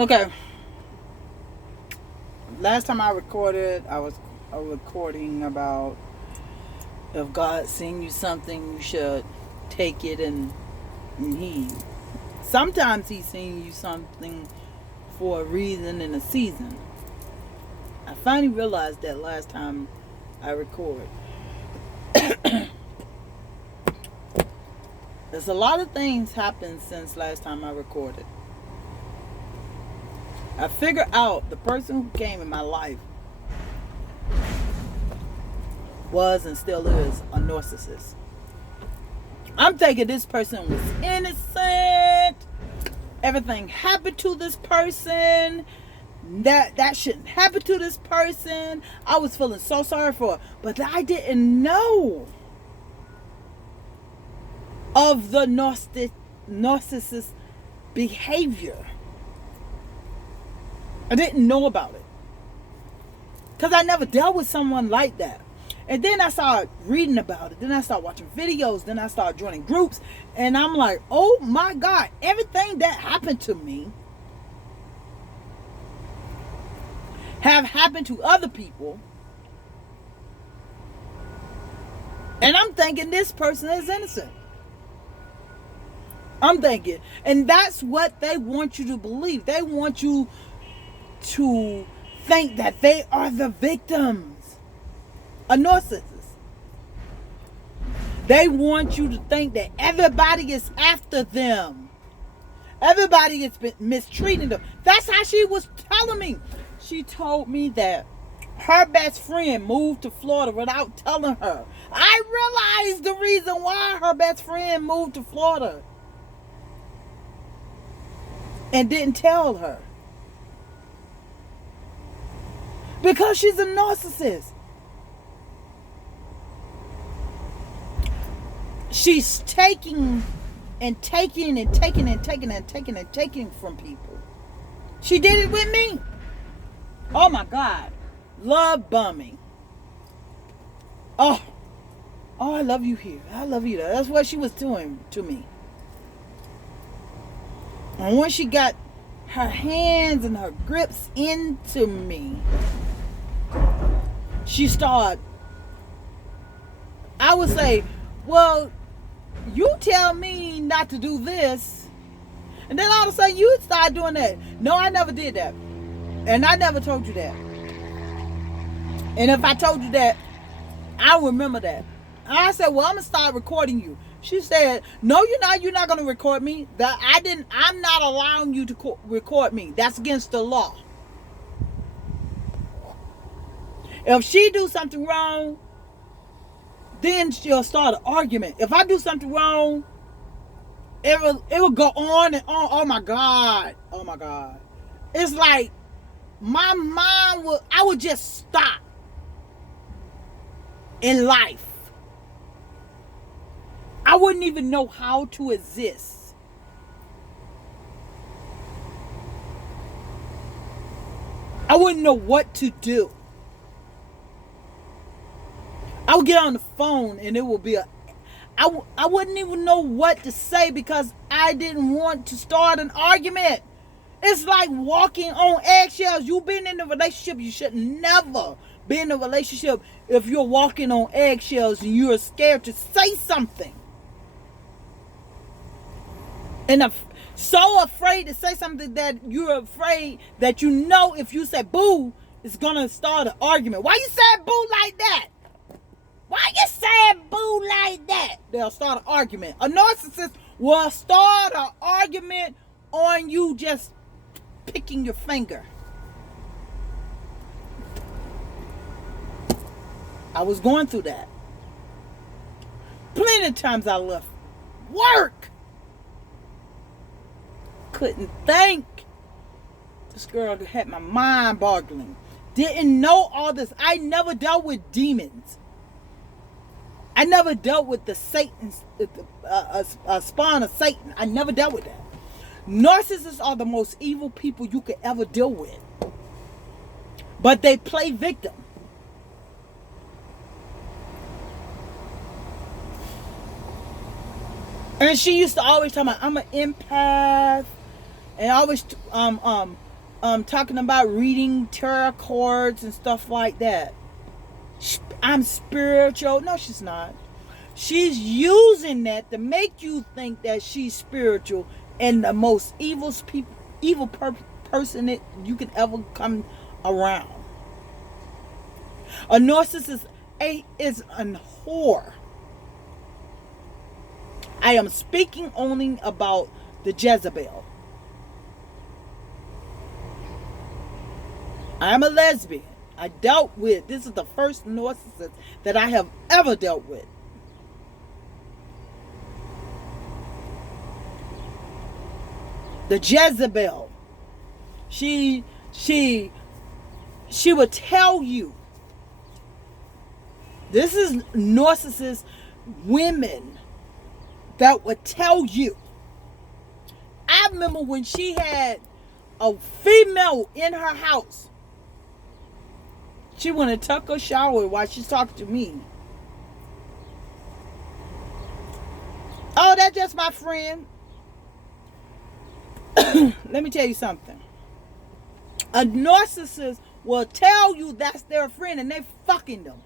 Okay. Last time I recorded, I was recording about if God sends you something, you should take it and heed. Sometimes He sends you something for a reason and a season. I finally realized that last time I recorded. There's a lot of things happened since last time I recorded. I figured out the person who came in my life was and still is a narcissist. I'm thinking this person was innocent. Everything happened to this person. That shouldn't happen to this person. I was feeling so sorry for her. But I didn't know of the narcissist behavior. I didn't know about it. Because I never dealt with someone like that. And then I started reading about it. Then I started watching videos. Then I started joining groups. And I'm like, oh my God, everything that happened to me have happened to other people. And I'm thinking this person is innocent. I'm thinking. And that's what they want you to believe. They want you to think that they are the victims. A narcissist. They want you to think that everybody is after them. Everybody has been mistreating them. That's how she was telling me. She told me that her best friend moved to Florida without telling her. I realized the reason why her best friend moved to Florida and didn't tell her. Because she's a narcissist. She's taking and taking and taking and taking and taking and taking from people. She did it with me. Oh my God. Love bombing. Oh, I love you here. I love you there. That's what she was doing to me. And when she got her hands and her grips into me, she started, I would say, well, you tell me not to do this, and then all of a sudden you start doing that. No, I never did that. And I never told you that. And if I told you that, I remember that. I said, well, I'm going to start recording you. She said, no, you're not. You're not going to record me. I'm not allowing you to record me. That's against the law. If she do something wrong, then she'll start an argument. If I do something wrong, it will go on and on. Oh my God. Oh my God. It's like my mind I would just stop in life. I wouldn't even know how to exist. I wouldn't know what to do. I would get on the phone and it would be I wouldn't even know what to say because I didn't want to start an argument. It's like walking on eggshells. You've been in a relationship. You should never be in a relationship if you're walking on eggshells and you're scared to say something. And so afraid to say something that you're afraid that you know if you say boo, it's going to start an argument. Why you say boo like that? Why you saying boo like that? They'll start an argument. A narcissist will start an argument on you just picking your finger. I was going through that. Plenty of times I left work. Couldn't think. This girl had my mind boggling. Didn't know all this. I never dealt with demons. I never dealt with the Satan's, spawn of Satan. I never dealt with that. Narcissists are the most evil people you could ever deal with. But they play victim. And she used to always tell me, I'm an empath. And always talking about reading tarot cards and stuff like that. I'm spiritual. No, she's not. She's using that to make you think that she's spiritual and the most evil person that you could ever come around. A narcissist is a whore. I am speaking only about the Jezebel. I'm a lesbian. This is the first narcissist that I have ever dealt with. The Jezebel. She would tell you. This is narcissist women that would tell you. I remember when she had a female in her house. She went and took a shower while she's talking to me. Oh, that's just my friend. Let me tell you something. A narcissist will tell you that's their friend and they fucking them.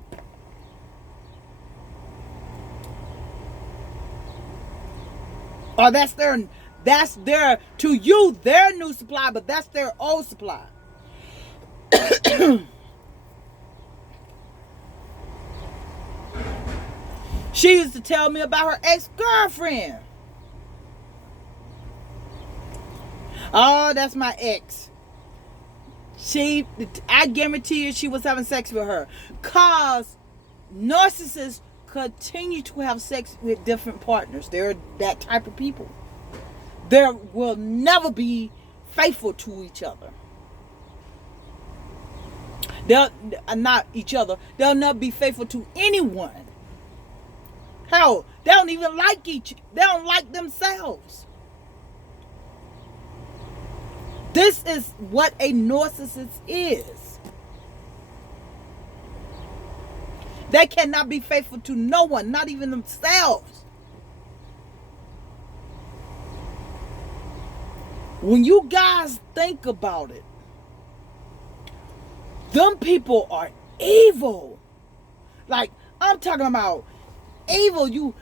Or that's their, to you, their new supply, but that's their old supply. She used to tell me about her ex-girlfriend. Oh, that's my ex. I guarantee you she was having sex with her. Cause narcissists continue to have sex with different partners. They're that type of people. They will never be faithful to each other. They'll not each other. They'll not be faithful to anyone. Hell, they don't even like they don't like themselves. This is what a narcissist is. They cannot be faithful to no one, not even themselves. When you guys think about it, them people are evil. Like, I'm talking about evil.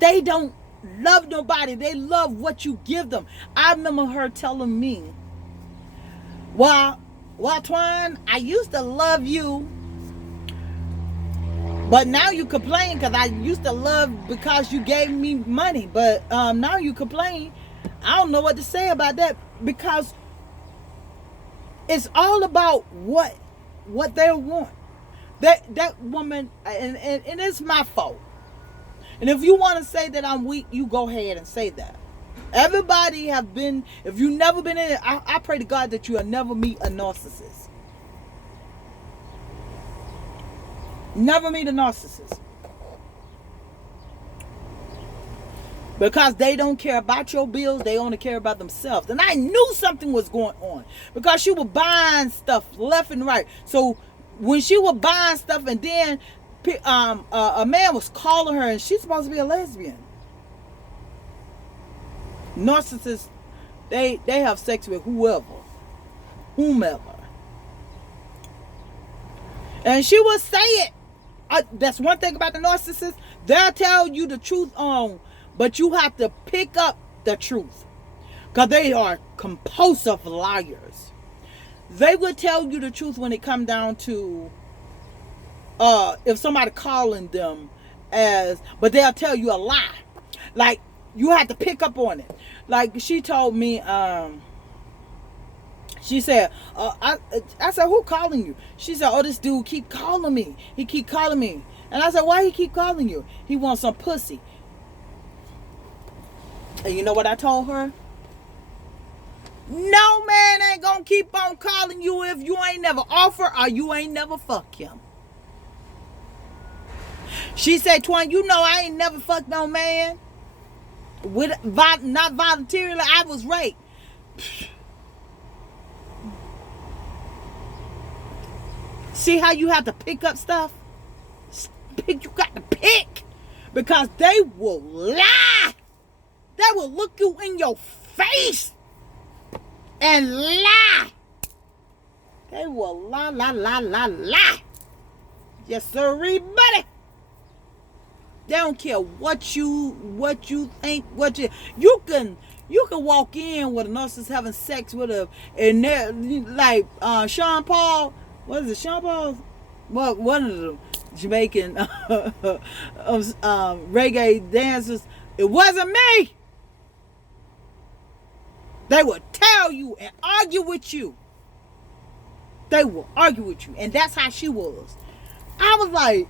They don't love nobody. They love what you give them. I remember her telling me, well, Twan, I used to love you, but now you complain because I used to love because you gave me money, but now you complain. I don't know what to say about that, because it's all about what they want. That woman, and it's my fault. And if you want to say that I'm weak, you go ahead and say that. Everybody have been, if you've never been in it, I pray to God that you'll never meet a narcissist. Never meet a narcissist. Because they don't care about your bills, they only care about themselves. And I knew something was going on, because she was buying stuff left and right. So when she was buying stuff, and then a man was calling her, and she's supposed to be a lesbian. Narcissists, they have sex with whomever. And she will say it. That's one thing about the narcissist. They'll tell you the truth but you have to pick up the truth, because they are compulsive liars. They will tell you the truth when it comes down to if somebody calling them but they'll tell you a lie. Like, you have to pick up on it. Like, she told me, she said, I said, who calling you? She said, oh, this dude keep calling me. He keep calling me. And I said, why he keep calling you? He wants some pussy. And you know what I told her? No man ain't gonna keep on calling you if you ain't never offer or you ain't never fuck him. She said, Twan, you know I ain't never fucked no man. Not voluntarily, I was raped. See how you have to pick up stuff? You got to pick. Because they will lie. They will look you in your face and lie. They will lie. Yes, sirree, buddy. They don't care what you think, you can walk in with a narcissist having sex with a, and they're like Sean Paul. What is it, Sean Paul? Well, one of the Jamaican reggae dancers. It wasn't me. They will tell you and argue with you. They will argue with you, and that's how she was. I was like,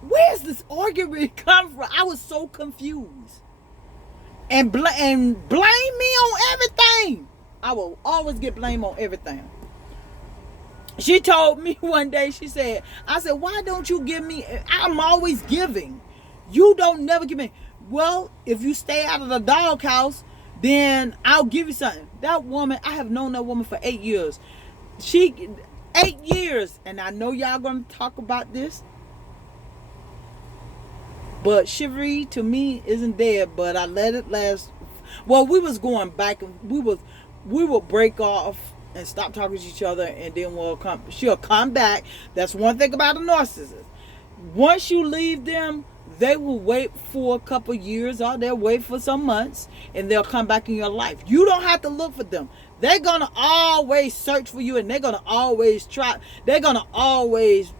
where's this argument come from? I was so confused. And blame me on everything. I will always get blamed on everything. She told me one day, I said, why don't you give me, I'm always giving. You don't never give me. Well, if you stay out of the doghouse, then I'll give you something. That woman, I have known that woman for 8 years. 8 years, and I know y'all gonna talk about this, but chivalry to me isn't dead, but I let it last. Well, we was going back, and we would break off and stop talking to each other, and then she'll come back. That's one thing about a narcissist. Once you leave them, they will wait for a couple years, or they'll wait for some months, and they'll come back in your life. You don't have to look for them. They're going to always search for you, and they're going to always try. They're going to always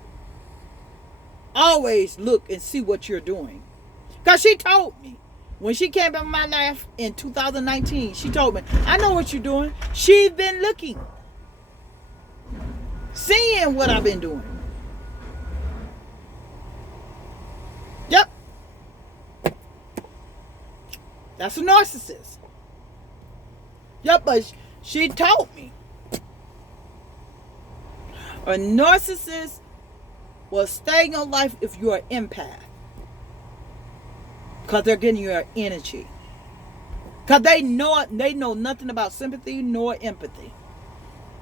look and see what you're doing. Because she told me, when she came in my life in 2019, she told me, I know what you're doing. She's been looking, seeing what I've been doing. Yep. That's a narcissist. Yep, but she told me. A narcissist will stay in your life if you're an empath. Because they're getting your energy. Because they know nothing about sympathy nor empathy.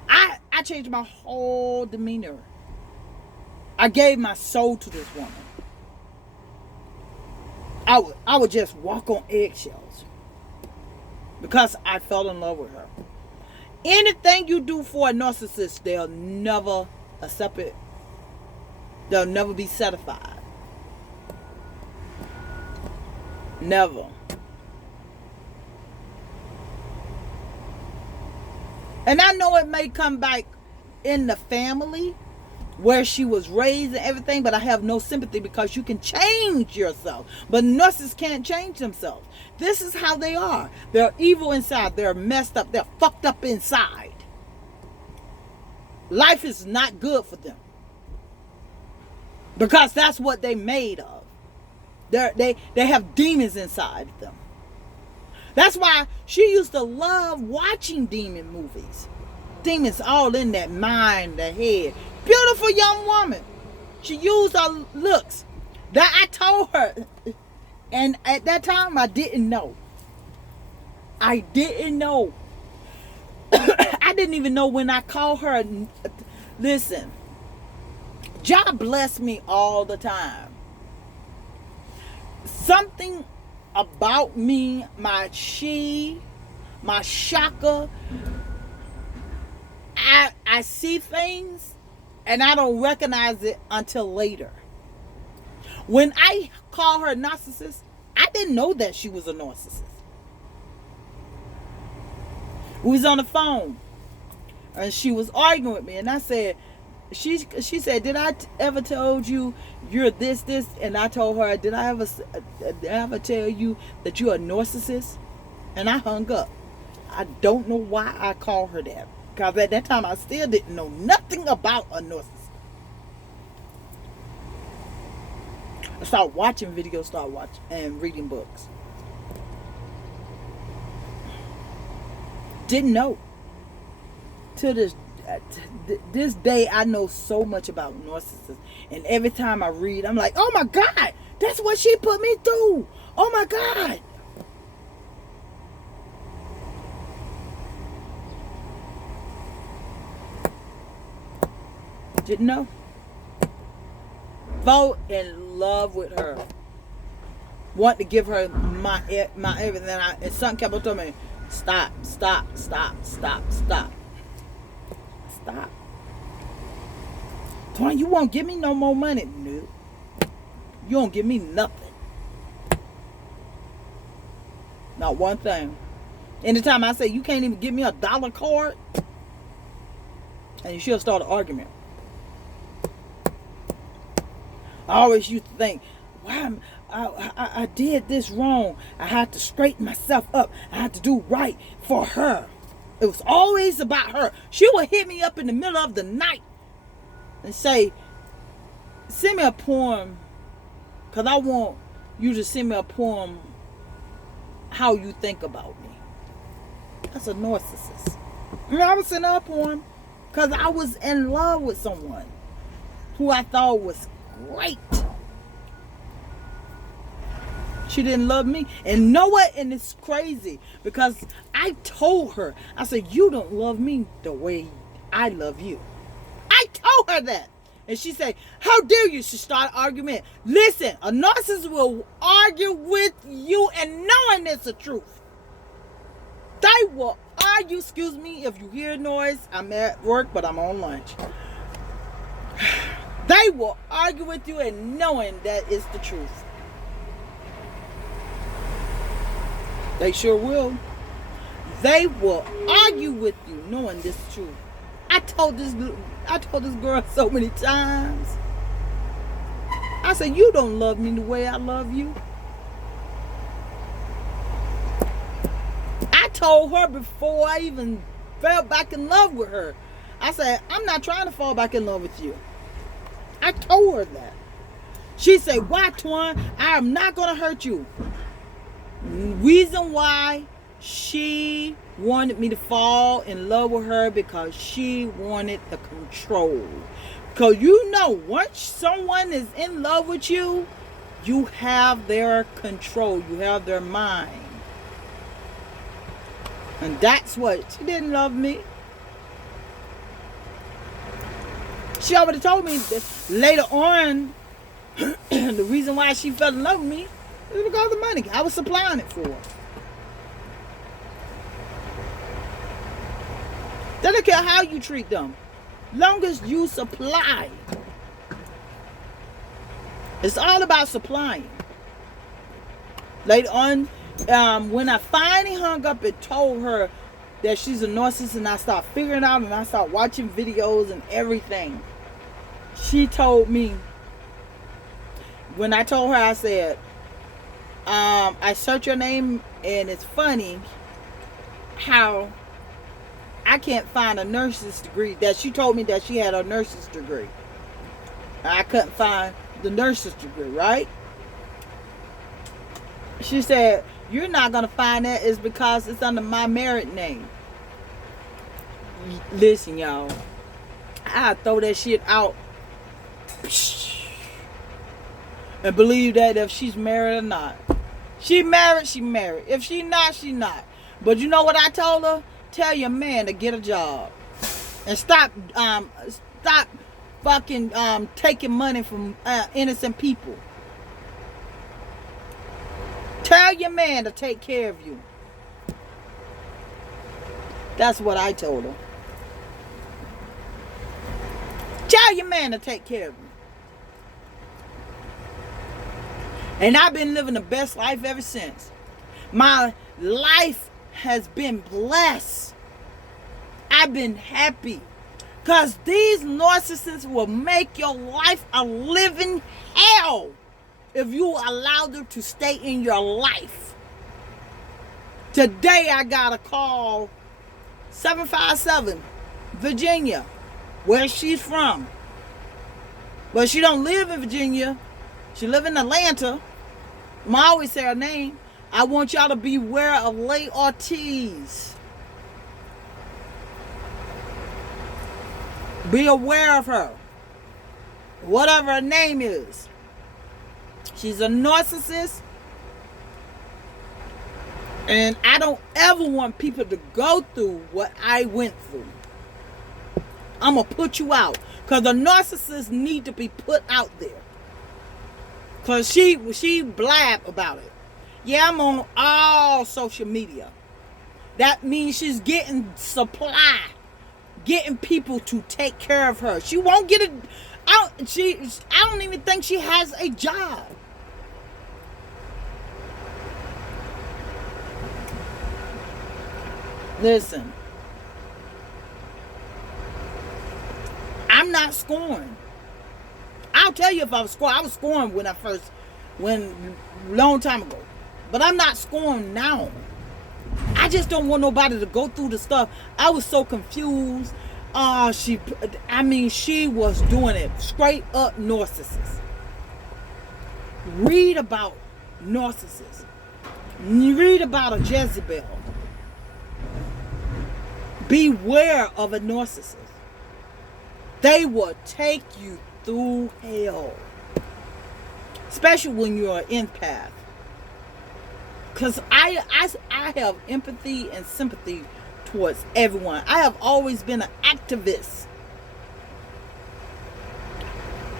I changed my whole demeanor. I gave my soul to this woman. I would just walk on eggshells. Because I fell in love with her. Anything you do for a narcissist, they'll never accept it. They'll never be satisfied. Never. And I know it may come back in the family where she was raised and everything, but I have no sympathy because you can change yourself. But narcissists can't change themselves. This is how they are. They're evil inside. They're messed up. They're fucked up inside. Life is not good for them. Because that's what they made of. They have demons inside them. That's why she used to love watching demon movies. Demons all in that mind, that head. Beautiful young woman. She used her looks. That I told her. And at that time, I didn't know. I didn't know. I didn't even know when I called her. Listen. God bless me all the time. Something about me, my chakra, I see things and I don't recognize it until later. When I call her a narcissist, I didn't know that she was a narcissist. We was on the phone and she was arguing with me, and I said, she said, did I ever told you you're this? And I told her, did I ever tell you that you're a narcissist? And I hung up. I don't know why I called her that. Because at that time, I still didn't know nothing about a narcissist. I started watching videos, and reading books. Didn't know. To this day, I know so much about narcissists. And every time I read, I'm like, oh my God, that's what she put me through. Oh my God. Didn't know. Fall in love with her. Want to give her my everything. And something kept on telling me, Stop, stop, stop, stop, stop. Stop. Tony, you won't give me no more money. No. You don't give me nothing. Not one thing. Anytime I say you can't even give me a dollar card, and she'll start an argument. I always used to think, wow, I did this wrong. I had to straighten myself up. I had to do right for her. It was always about her. She would hit me up in the middle of the night and say, send me a poem, because I want you to send me a poem how you think about me. That's a narcissist. And I was sending her a poem because I was in love with someone who I thought was great. She didn't love me. And you know what? And it's crazy because I told her, I said, you don't love me the way I love you. I told her that. And she said, how dare you? She started argument. Listen, a narcissist will argue with you and knowing it's the truth. They will argue, excuse me if you hear noise. I'm at work, but I'm on lunch. They will argue with you and knowing that it's the truth. They sure will. They will argue with you knowing this is true. I told this girl so many times. I said, you don't love me the way I love you. I told her before I even fell back in love with her. I said, I'm not trying to fall back in love with you. I told her that. She said, why, Twan? I am not going to hurt you. Reason why she wanted me to fall in love with her because she wanted the control. Because you know, once someone is in love with you, you have their control. You have their mind. And that's what, she didn't love me. She already told me that later on, the reason why she fell in love with me is because of money. I was supplying it for her. They don't care how you treat them. Long as you supply. It's all about supplying. Later on, when I finally hung up and told her that she's a narcissist, and I started figuring out and I started watching videos and everything, she told me, when I told her, I said, I searched your name and it's funny how I can't find a nurse's degree. That she told me that she had a nurse's degree. I couldn't find the nurse's degree, right? She said, you're not going to find that is because it's under my married name. Listen, y'all. I throw that shit out and believe that if she's married or not. She married, she married. If she not, she not. But you know what I told her? Tell your man to get a job. And stop fucking taking money from innocent people. Tell your man to take care of you. That's what I told her. Tell your man to take care of you. And I've been living the best life ever since. My life has been blessed. I've been happy. Because these narcissists will make your life a living hell if you allow them to stay in your life. Today I got a call, 757, Virginia, where she's from. But she don't live in Virginia. She live in Atlanta. I always say her name. I want y'all to beware of Lay Ortiz. Be aware of her. Whatever her name is. She's a narcissist. And I don't ever want people to go through what I went through. I'm going to put you out. Because the narcissists need to be put out there. Because she blab about it. Yeah, I'm on all social media. That means she's getting supply, getting people to take care of her. She won't get a. I don't even think she has a job. Listen, I'm not scoring. I'll tell you if I was scoring. I was scoring when long time ago. But I'm not scoring now. I just don't want nobody to go through the stuff. I was so confused. She was doing it straight up narcissist. Read about narcissists. Read about a Jezebel. Beware of a narcissist. They will take you through hell. Especially when you're an empath. Because I have empathy and sympathy towards everyone. I have always been an activist.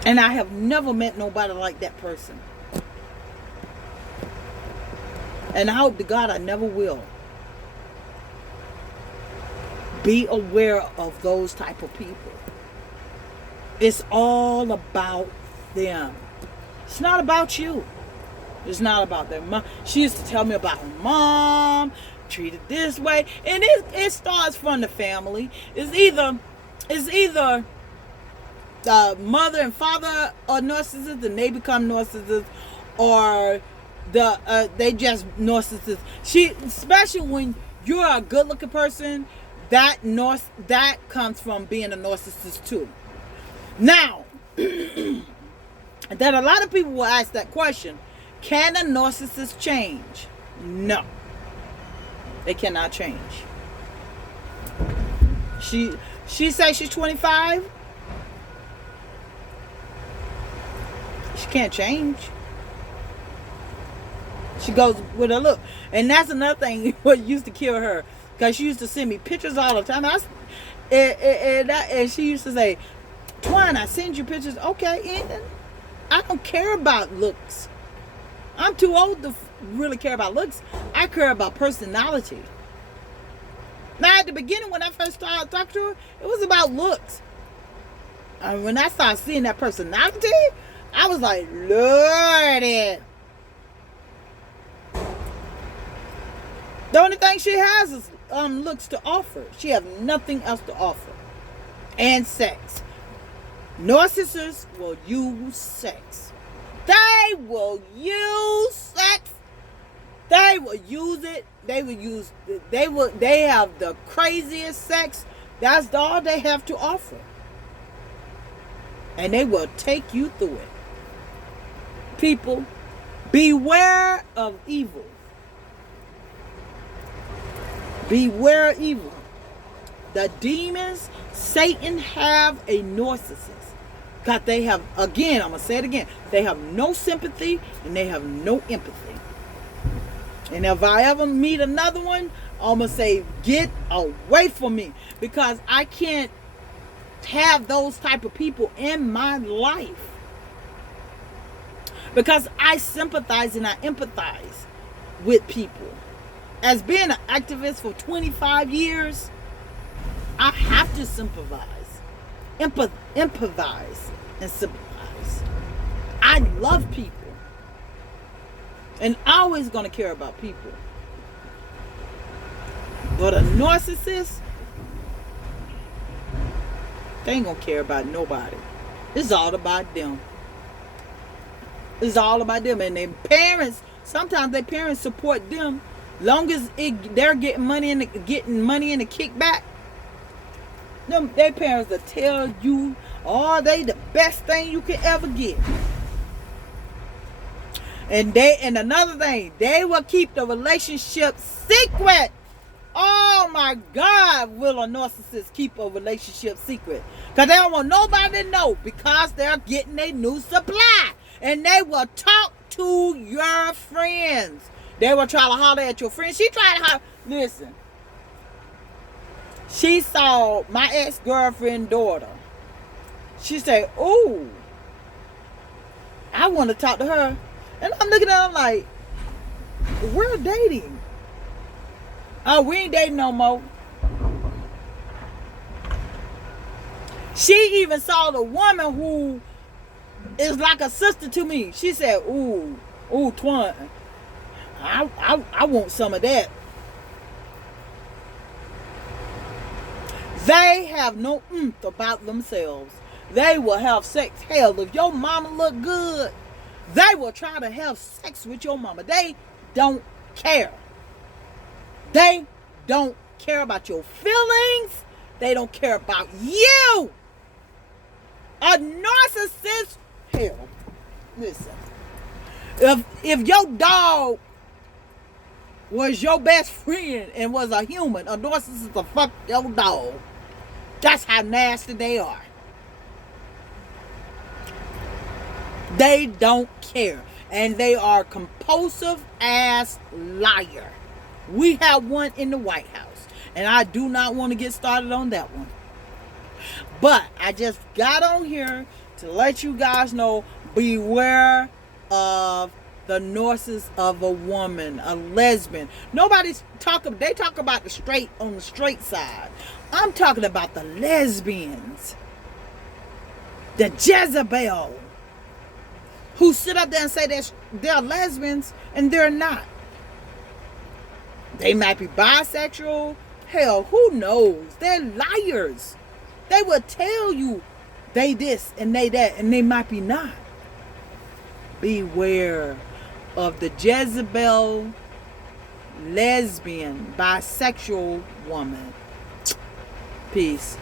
And I have never met nobody like that person. And I hope to God I never will. Be aware of those type of people. It's all about them. It's not about you. It's not about their mom. She used to tell me about her mom, treated this way. And it starts from the family. It's either mother and father are narcissists and they become narcissists, or they just narcissists. Especially when you're a good looking person, that comes from being a narcissist too. Now, that a lot of people will ask that question, can a narcissist change? No. They cannot change. She says she's 25. She can't change. She goes with her look. And that's another thing what used to kill her. Because she used to send me pictures all the time. And she used to say, Twine, I send you pictures. Okay, and I don't care about looks. I'm too old to really care about looks. I care about personality. Now, at the beginning, when I first started talking to her, it was about looks. And when I started seeing that personality, I was like, Lordy. The only thing she has is looks to offer. She has nothing else to offer. And sex. Narcissists will use sex. They will use sex. They will use it. They have the craziest sex. That's all they have to offer. And they will take you through it. People, beware of evil. Beware of evil. The demons, Satan have a narcissist. God, they have, again, I'm going to say it again. They have no sympathy and they have no empathy. And if I ever meet another one, I'm going to say, get away from me. Because I can't have those type of people in my life. Because I sympathize and I empathize with people. As being an activist for 25 years, I have to sympathize. Empathize and sympathize. I love people. And always going to care about people. But a narcissist, they ain't going to care about nobody. It's all about them. It's all about them. And their parents, sometimes their parents support them. Long as they're getting money in the kickback. Their parents will tell you, they the best thing you can ever get. And another thing, they will keep the relationship secret. Oh my God, will a narcissist keep a relationship secret? Because they don't want nobody to know, because they're getting a new supply. And they will talk to your friends. They will try to holler at your friends. She tried to holler. Listen. She saw my ex-girlfriend's daughter. She said, "Ooh, I want to talk to her." And I'm looking at her like, we're dating. Oh, we ain't dating no more. She even saw the woman who is like a sister to me. She said, ooh, Twan, I want some of that. They have no oomph about themselves. They will have sex. Hell, if your mama look good, they will try to have sex with your mama. They don't care. They don't care about your feelings. They don't care about you. A narcissist, hell, listen. If your dog was your best friend and was a human, a narcissist will fuck your dog. That's how nasty they are. They don't care. And they are compulsive ass liar. We have one in the White House. And I do not want to get started on that one. But I just got on here to let you guys know, beware of the narcissist of a woman, a lesbian. They talk about the straight on the straight side. I'm talking about the lesbians. The Jezebel. Who sit up there and say they're lesbians and they're not. They might be bisexual. Hell, who knows? They're liars. They will tell you they this and they that, and they might be not. Beware of the Jezebel, lesbian, bisexual woman. Peace.